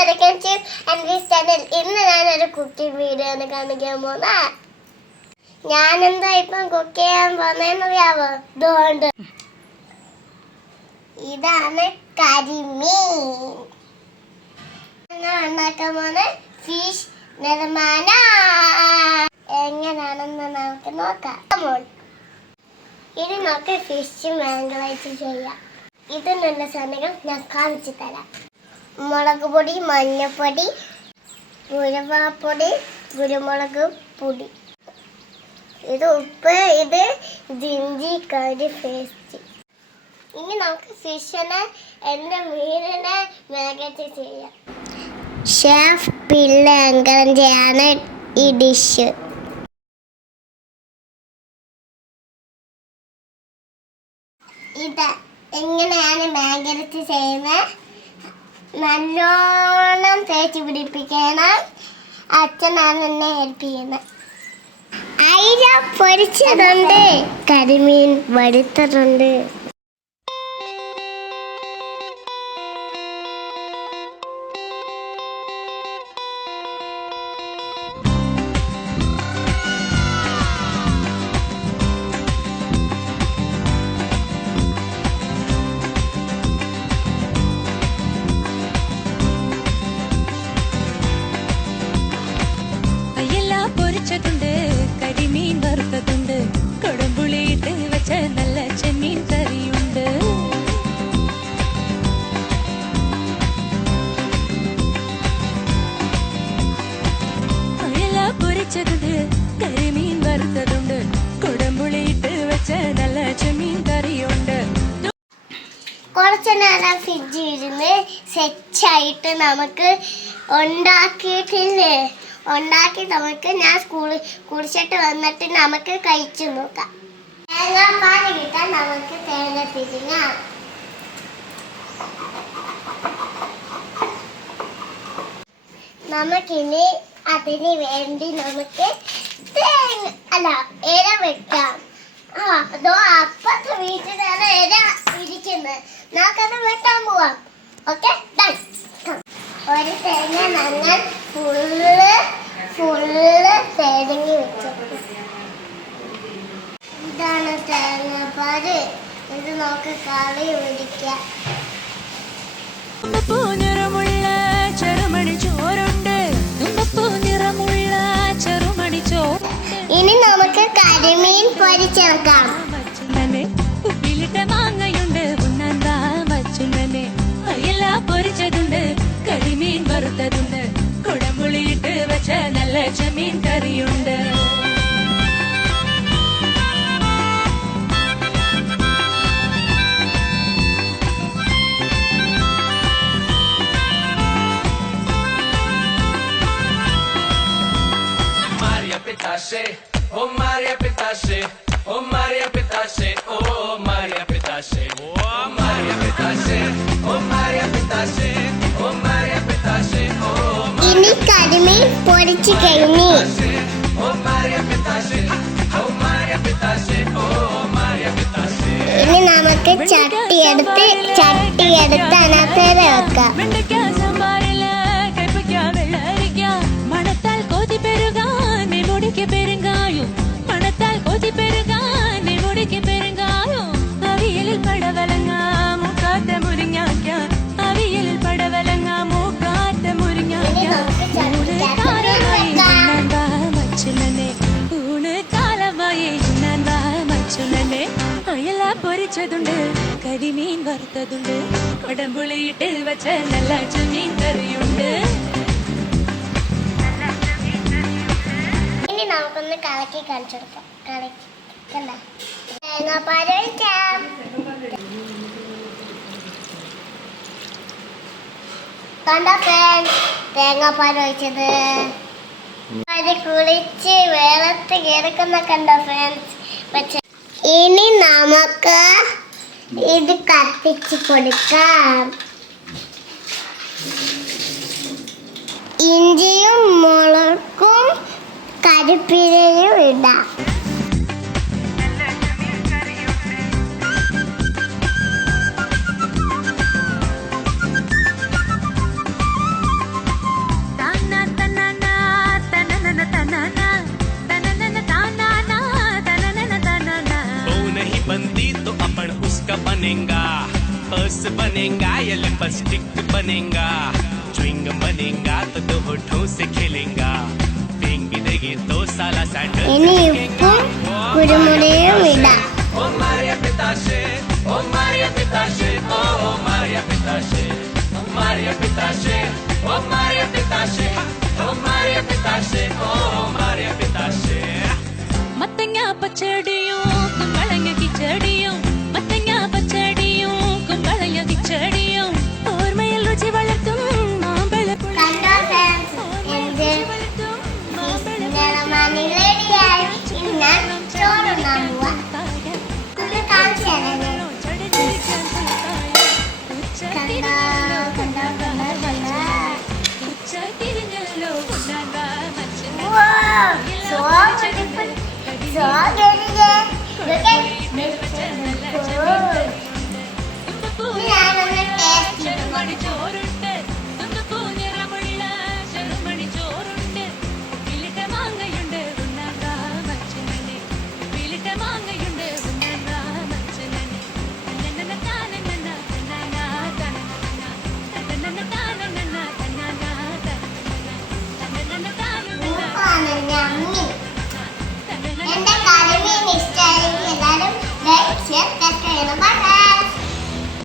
Welcome to Andreas channel. ഇന്ന് ഞാനൊരു cooking video ആണ് കാണിക്കാൻ പോകുന്നത്. ഞാനെന്താ ഇപ്പം കുക്ക് ചെയ്യാൻ പോകുന്നതെന്നറിയാവോ? ഇതുകൊണ്ട് ഇതാണ് കരിമീൻ. ഞാൻ ഉണ്ടാക്കാൻ പോകുന്ന ഫിഷ് നിർമ്മാണ എങ്ങനെയാണെന്ന് നമുക്ക് നോക്കാം. ഇനി നമുക്ക് ഫിഷ് മാംഗ്ലൈറ്റ് ചെയ്യാം. ഇതിനുള്ള സാധനങ്ങൾ ഞാൻ കാണിച്ചു തരാം. മുളക് പൊടി, മഞ്ഞൾപ്പൊടി, ഉലുവാപ്പൊടി, കുരുമുളക് പൊടി, ഇത് ഉപ്പ്, ഇത് ജിഞ്ചി കറി പേസ്റ്റ്. ഇനി നമുക്ക് ഫിഷിനെ മീനിനെ മാഗ്നേറ്റ് ചെയ്യാം. ഷെഫ് പിള്ളേയാണ് ഈ ഡിഷ്. ഇത് എങ്ങനെയാണ് മാഗ്നേറ്റ് ചെയ്യുന്നത്? നല്ലോണം തേച്ച് പിടിപ്പിക്കണം. അച്ഛനാണ് എന്നെ ഹെൽപ്പ് ചെയ്യുന്നത്. അയില പൊരിച്ചതുണ്ട്, കരിമീൻ വറുത്തതുണ്ട്. കരിമീൻ വറുത്തതുണ്ട്, കൊടംപുളിയിട്ട് വെച്ച നല്ല ചെമ്മീൻ കറിയുണ്ട്. അയല പൊരിച്ചതുണ്ട്, കരിമീൻ വറുത്തതുണ്ട്, കൊടംപുളിയിട്ട് വെച്ച നല്ല ചെമ്മീൻ കറിയുണ്ട്. കുറച്ചു നേരം ഫ്രിഡ്ജിൽ ഇരുന്ന് സെറ്റായിട്ട് നമുക്ക് ഉണ്ടാക്കി നമുക്ക് ഞാൻ സ്കൂളിൽ കുടിച്ചിട്ട് വന്നിട്ട് നമുക്ക് കഴിച്ചു നോക്കാം. തേങ്ങാപ്പാൽ കിട്ടാൻ നമുക്ക് തേങ്ങ തിരിഞ്ഞാം. നമുക്കിനി അതിന് വേണ്ടി നമുക്ക് ഇല വെക്കാം. അതോ അപ്പത്തെ വീട്ടിലാണ് ഇല ഇരിക്കുന്നത്. നമുക്കത് വെട്ടാൻ പോവാം. ഓക്കെ, ഒരു തേങ്ങ ഞങ്ങൾ ഫുള്ള് തേങ്ങി വെച്ചത്. ഇതാണ് തേങ്ങാപ്പാല്. ഇത് നമുക്ക് കറി ഒഴിക്കാം. ഇനി നമുക്ക് കരിമീൻ പൊരിച്ചെടുക്കാം. ഉപ്പിലിട്ട മാങ്ങയുണ്ട്, ഉണ്ണാന്താ വച്ചുണ്ടനെ. അയല പൊരിച്ചതുണ്ട്, കരിമീൻ വറുത്തതുണ്ട്, കുടംപുളിയിട്ട് വെച്ച നല്ല ചെമ്മീൻ കറിയുണ്ട്. Oh Maria Petache, oh Maria Petache, oh Maria Petache, oh Maria Petache, oh Maria Petache, oh Maria Petache, oh ഇനി കരിമീൻ പൊരിച്ചു കഴിഞ്ഞു. oh Maria Petache, oh Maria Petache, oh Maria Petache. ഇനി നമുക്ക് ചട്ടി എടുത്ത് അതിനകത്ത് വെക്കാം. മണത്താൽ കൊതി പെരുകാൻ മുടിക്ക് പെരുങ്കായും, മണത്താൽ കൊതി പെരുകാൻ മുടിക്ക് പെരുങ്കായും. അവിയലിൽ പടവലങ്ങ മൂക്കാത്ത മുരിങ്ങാക്കാൻ, അവിയലിൽ പടവലങ്ങ മൂക്കാത്ത മുരിങ്ങാക്കാൻ. ഊണ് കാലമായി ഉണ്ണാൻ വാ മച്ചുലനെ. അയല പൊരിച്ചതുണ്ട്, കരിമീൻ വറുത്തതുണ്ട്, കൊടംപുളിയിട്ട് വെച്ച നല്ല ചെമ്മീൻ കറിയുണ്ട്. ഇനി നമുക്കൊന്ന് കലക്കി കാണിച്ചു കൊടുക്കാം. കലക്കണ്ട തേങ്ങാപ്പാൽ ഒഴിക്കാം. കണ്ടോ ഫ്രണ്ട്സ്, തേങ്ങാപ്പാൽ ഒഴിച്ചത് അത് കുളിച്ച് വെള്ളത്ത് കിടക്കുന്ന കണ്ടോ ഫ്രണ്ട്സ്. ഇനി നമുക്ക് ഇത് കത്തിച്ച് കൊടുക്കാം. ഇഞ്ചിയും മുളകും കരിപ്പിലയും ഇടാം. लिपस्टिक बनेगा च्युइंगम बनेगा तो दो होठों से खेलेगा देंगी देगी तो साला सैंडल ഇനി ഉപ്പും കുരുമുളകും ഇടാം. ओ मारिया पिताशे ओ मारिया पिताशे ओ मारिया पिताशे ओ मारिया पिताशे ओ मारिया पिताशे ओ मारिया पिताशे ओ मारिया पिताशे മത്തങ്ങ പച്ചടിയും കുമ്പളങ്ങ കിച്ചടിയും മത്തങ്ങ പച്ചടിയും കുമ്പളങ്ങ കിച്ചടിയും ഓർമ്മയിൽ രുചി വളർത്തും മാമ്പഴപ്പുഴ കണ്ടോ friends? എന്ത് നിറമാനി റെഡിയായി. ഇന്ന് ഞാൻ ചോറുണ്ണാൻ പോവാ. ഒന്ന് കാണിച്ചു തരാം ഞാൻ. Wow, so beautiful, so delicious. Look at this. ഞാനൊന്ന് taste ചെയ്ത് ചോറുണ്ട് നിറമുള്ള ചെറുമണി ചോറുണ്ട് വിളിട്ട മാങ്ങയുണ്ട് ഉണ്ണാങ്ക മച്ചനെ വിളിട്ട മാങ്ങയുണ്ട് ഉണ്ണാങ്ക മച്ചനെ തന്നന താനന തന്നന തന്നന തന്നന താനന തന്നന തന്നന താനന ഉപ്പാണ് ഞമ്മി. എന്റെ കറിമീൻ ഇഷ്ടമായെങ്കിൽ എല്ലാവരും ലൈക്ക് ഷെയർ സബ്സ്ക്രൈബ് ചെയ്യണം. ബൈ.